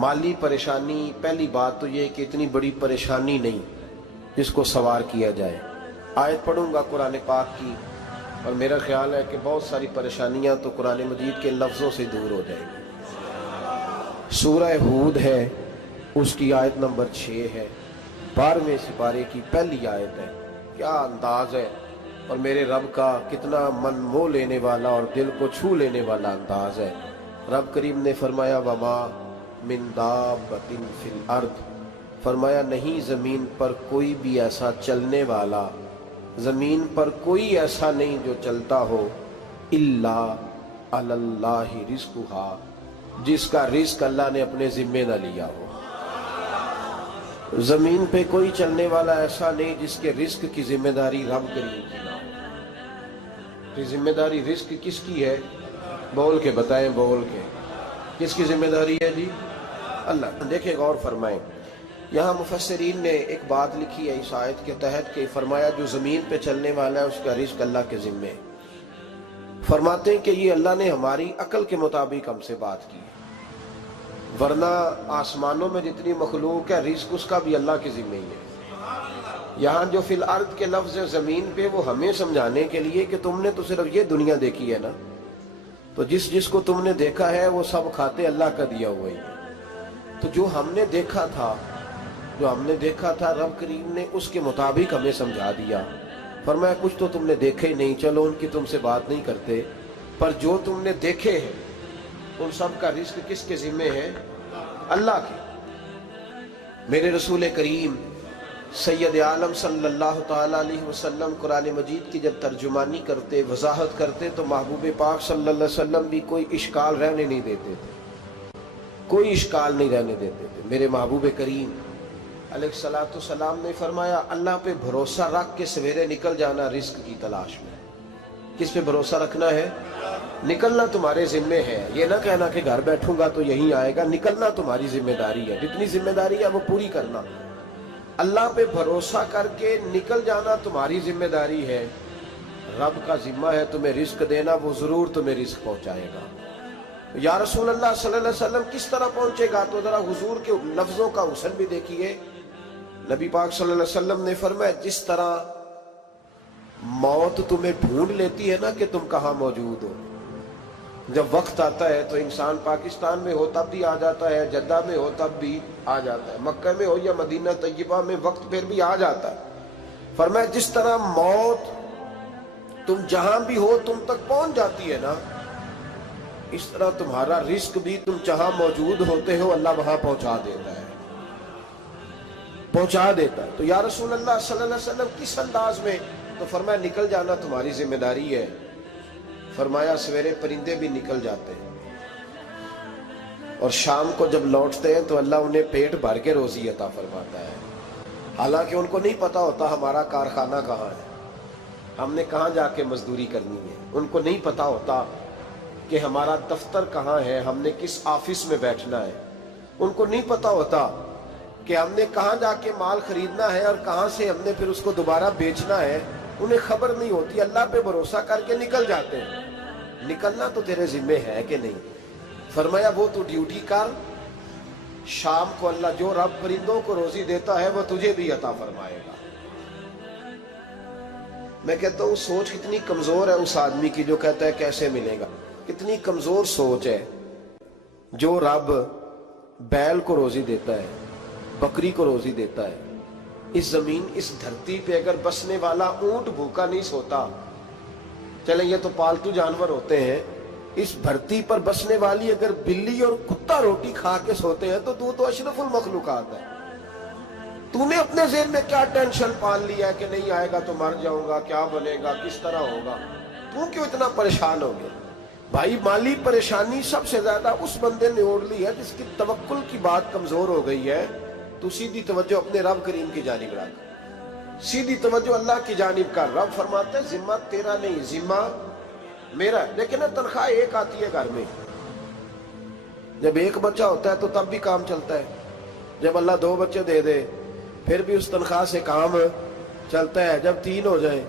माली परेशानी, पहली बात तो ये कि इतनी बड़ी परेशानी नहीं जिसको सवार किया जाए। आयत पढ़ूंगा कुरान पाक की और मेरा ख्याल है कि बहुत सारी परेशानियां तो कुरान मजीद के लफ्ज़ों से दूर हो जाएंगी। सूरह हूद है, उसकी आयत नंबर 6 है, 12वें सिपारे की पहली आयत है। क्या अंदाज है और मेरे रब का कितना मन मोह लेने वाला और दिल को छू लेने वाला अंदाज है। रब करीम ने फरमाया वमा मिन दाब्बतिन फिल अर्द, फरमाया नहीं ज़मीन पर कोई भी ऐसा चलने वाला, ज़मीन पर कोई ऐसा नहीं जो चलता हो, इल्ला अलल्लाहि रिज़्कुहा, जिसका रिज़्क अल्लाह ने अपने ज़िम्मे न लिया हो। ज़मीन पे कोई चलने वाला ऐसा नहीं जिसके रिज़्क की जिम्मेदारी रब करीम की ना हो। जिम्मेदारी रिज़्क किसकी है? बोल के बताएं, बोल के किसकी जिम्मेदारी है जी? अल्लाह। देखें गौर फरमाएं, यहाँ मुफस्सिरीन ने एक बात लिखी है इस आयत के तहत कि फरमाया जो ज़मीन पे चलने वाला है उसका रिज़्क अल्लाह के ज़िम्मे। फरमाते हैं कि ये अल्लाह ने हमारी अकल के मुताबिक हमसे बात की है, वरना आसमानों में जितनी मखलूक है रिज़्क उसका भी अल्लाह के ज़िम्मे ही है। यहाँ जो फिल अर्द के लफ्ज़ है ज़मीन पे, वो हमें समझाने के लिए कि तुमने तो सिर्फ ये दुनिया देखी है ना, तो जिसको तुमने देखा है वो सब खाते अल्लाह का दिया हुआ ही है। तो जो हमने देखा था रब करीम ने उसके मुताबिक हमें समझा दिया। फरमाया कुछ तो तुमने देखे ही नहीं, चलो उनकी तुमसे बात नहीं करते, पर जो तुमने देखे हैं उन सब का रिज़्क किसके ज़िम्मे है? अल्लाह के। मेरे रसूल करीम सैयद आलम सल्लल्लाहु ताला अलैहि वसल्लम कुरान मजीद की जब तर्जुमानी करते, वजाहत करते, तो महबूब पाक सल्लल्लाहु अलैहि वसल्लम भी कोई इश्काल रहने नहीं देते थे, कोई इश्काल नहीं रहने देते थे। मेरे महबूब करीम अलैहिस्सलातु सलाम ने फरमाया अल्लाह पे भरोसा रख के सवेरे निकल जाना रिज़्क की तलाश में। किस पे भरोसा रखना है? निकलना तुम्हारे जिम्मे है। ये ना कहना कि घर बैठूंगा तो यही आएगा, निकलना तुम्हारी जिम्मेदारी है। जितनी जिम्मेदारी है वो पूरी करना। अल्लाह पे भरोसा करके निकल जाना तुम्हारी जिम्मेदारी है। रब का जिम्मा है तुम्हें रिज़्क देना, वो जरूर तुम्हें रिज़्क पहुंचाएगा। या रसूल अल्लाह सल्लल्लाहु अलैहि वसल्लम किस तरह पहुंचेगा? तो जरा हुजूर के लफ्जों का हुस्न भी देखिए। नबी पाक सल्लल्लाहु अलैहि वसल्लम ने फरमाया जिस तरह मौत तुम्हें ढूंढ लेती है ना कि तुम कहाँ मौजूद हो, जब वक्त आता है तो इंसान पाकिस्तान में हो तब भी आ जाता है, जद्दा में हो तब भी आ जाता है, मक्का में हो या मदीना तैयबा में, वक्त फिर भी आ जाता है। फरमाया जिस तरह मौत तुम जहां भी हो तुम तक पहुंच जाती है ना, इस तरह तुम्हारा रिज़्क भी तुम जहां मौजूद होते हो अल्लाह वहां पहुंचा देता है, पहुंचा देता है। तो या रसूल अल्लाह सल्लल्लाहु अलैहि वसल्लम किस अंदाज में? तो फरमाया निकल जाना तुम्हारी जिम्मेदारी है। फरमाया सवेरे परिंदे भी निकल जाते हैं और शाम को जब लौटते हैं तो अल्लाह उन्हें पेट भर के रोजी अता फरमाता है। हालांकि उनको नहीं पता होता हमारा कारखाना कहाँ है, हमने कहाँ जाके मजदूरी करनी है। उनको नहीं पता होता कि हमारा दफ्तर कहाँ है, हमने किस ऑफिस में बैठना है। उनको नहीं पता होता कि हमने कहाँ जाके माल खरीदना है और कहाँ से हमने फिर उसको दोबारा बेचना है। उन्हें खबर नहीं होती, अल्लाह पे भरोसा करके निकल जाते हैं। निकलना तो तेरे जिम्मे है कि नहीं? फरमाया वो तू ड्यूटी कर, शाम को अल्लाह जो रब परिंदों को रोजी देता है वो तुझे भी अता फरमाएगा। मैं कहता हूँ सोच कितनी कमजोर है उस आदमी की जो कहता है कैसे मिलेगा। कितनी कमजोर सोच है। जो रब बैल को रोजी देता है, बकरी को रोजी देता है, इस जमीन इस धरती पे अगर बसने वाला ऊंट भूखा नहीं सोता, चले ये तो पालतू जानवर होते हैं, इस धरती पर बसने वाली अगर बिल्ली और कुत्ता रोटी खा के सोते हैं तो तू तो अशरफुल मखलूकात है। तूने अपने ज़हन में क्या टेंशन पाल लिया है कि नहीं आएगा तो मर जाऊंगा, क्या बनेगा, किस तरह होगा? तू क्यों इतना परेशान हो गया? भाई माली परेशानी सबसे ज्यादा उस बंदे ने ओढ़ ली है जिसकी तवक्कुल की बात कमजोर हो गई है। तू सीधी तवज्जो अपने रब करीम की जानिब रख, सीधी तवज्जो अल्लाह की जानिब कर। रब फरमाते हैं जिम्मा तेरा नहीं, जिम्मा मेरा है। लेकिन तनख्वाह एक आती है घर में। जब एक बच्चा होता है तो तब भी काम चलता है, जब अल्लाह 2 बच्चे दे दे फिर भी उस तनख्वाह से काम चलता है, जब 3 हो जाए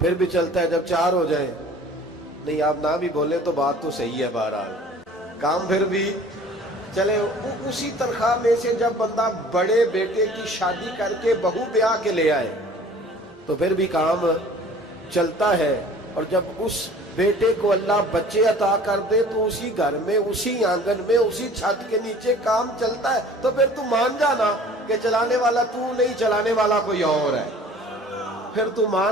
फिर भी चलता है, जब 4 हो जाए। नहीं आप ना भी बोले तो बात तो सही है, बहरहाल काम फिर भी چلے اسی تنخواہ میں سے جب بندہ بڑے بیٹے کی شادی کر کے بہو بیاہ کے لے آئے تو پھر بھی کام چلتا ہے، اور جب اس بیٹے کو اللہ بچے عطا کر دے تو اسی گھر میں، اسی آنگن میں، اسی چھت کے نیچے کام چلتا ہے۔ تو پھر تو مان جانا کہ چلانے والا تو نہیں، چلانے والا کوئی اور ہے، پھر تو مان